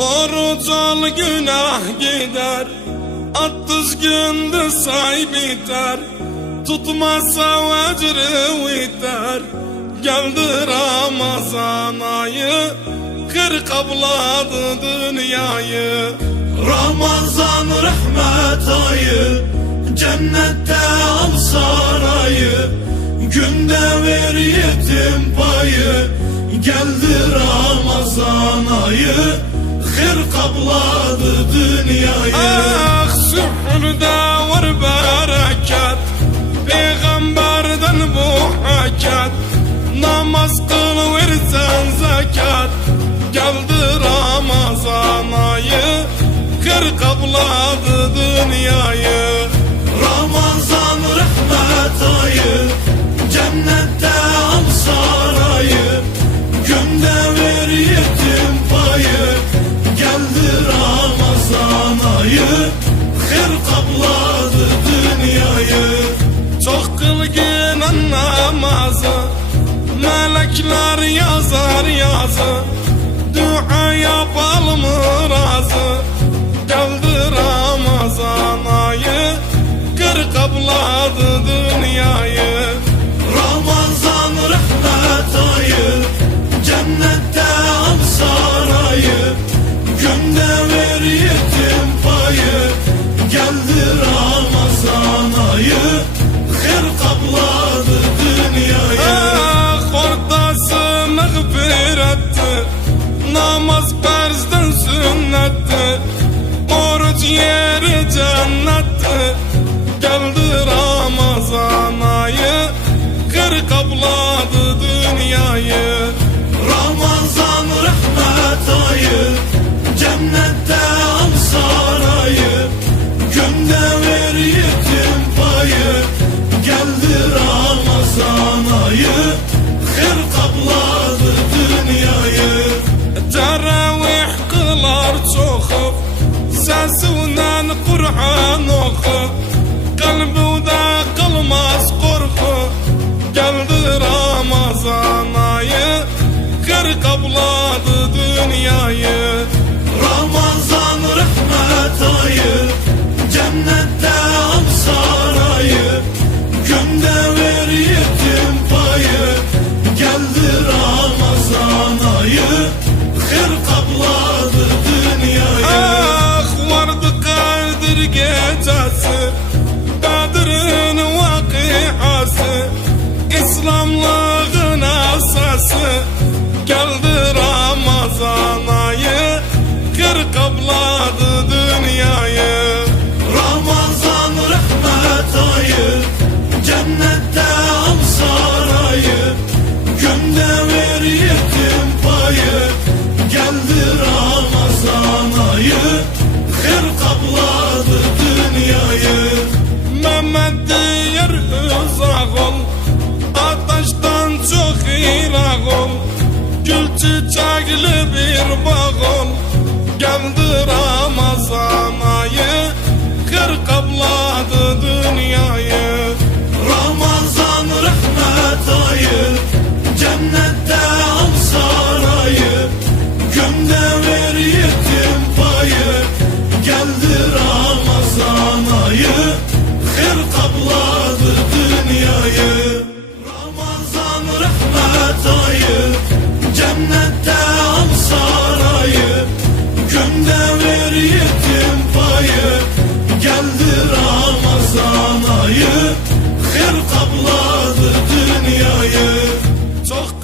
Oruç al günah gider Attız gündü say biter. Tutmazsa vecri biter Geldi Ramazan ayı. Kır kabladı dünyayı. Ramazan rahmet ayı Cennette al sarayı. Günde ver yetim payı Geldi Ramazan ayı Hır kapladı dünyayı Ah sühürde var bereket Peygamberden bu hakat. Namaz kıl versen zekat Geldi Ramazan ayı Kır kabladı dünyayı Ramazan ayı Hır kapladı dünyayı. Çok kılgın namazı Melekler yazar yazı Dua yapalım razı Ramazan ayı Səsindən Qur'an oxu Qalbində qalmaz qorxu Gəldi Ramazan ayı Qır qabladı dünyayı Ver yetim payı. Geldi Ramazan ayı kapladı dünyayı. Mehmet diyer uzak Ateşten çok irak ol. Gül bir bağ ol. Geldi Ramazan ayı Kır kabladı dünyayı dünyayı Hır kapladı dünyayı. Çok